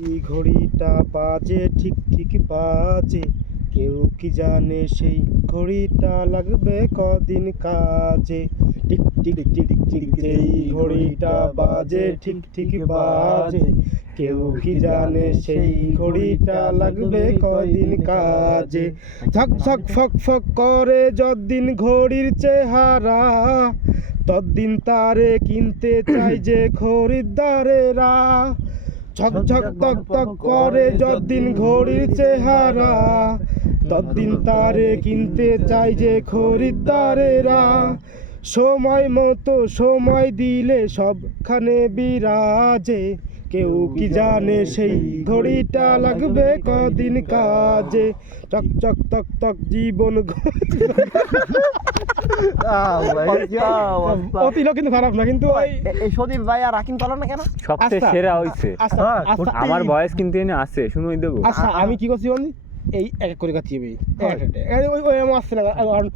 ঘড়িটা বাজে ঠিক ঠিক বাজে। কেউ কি জানে সেই ঘড়িটা লাগবে কদিন কাজে? টিক টিক টিক টিক যেই ঘড়িটা বাজে ঠিক ঠিক বাজে। কেউ কি জানে সেই ঘড়িটা লাগবে কদিন কাজে? ঝক ঝক ফক ফক করে যদিন ঘড়ির চেহারা তদ্দিন তারে কিনতে চাই যে খরিদ্দারেরা। ঝক ঝক তক তক করে যদিন ঘড়ির চেহারা তদ্দিন তারে কিনতে চাই যে খরিদ্দারেরা সময় মতো সময় দিলে সবখানে বিরাজে, কেউ কি জানে সেই ঘড়িটা লাগবে কদিন কাজে। চক চক তক তক জীবন কিন্তু খারাপ না কিন্তু এই সদীপ ভাই আর রাকিন পালো না কেন সবচেয়ে আচ্ছা। সেরা হইছে আচ্ছা হ্যাঁ, আচ্ছা আমার বয়স কিন্তু এনে আছে শুনুই দেবো আচ্ছা আমি কি করছি বন্ধু এই এক এক করে কাটিয়ে এই এক এক- এই- ওই ওই আমার আসছে না আর- আর-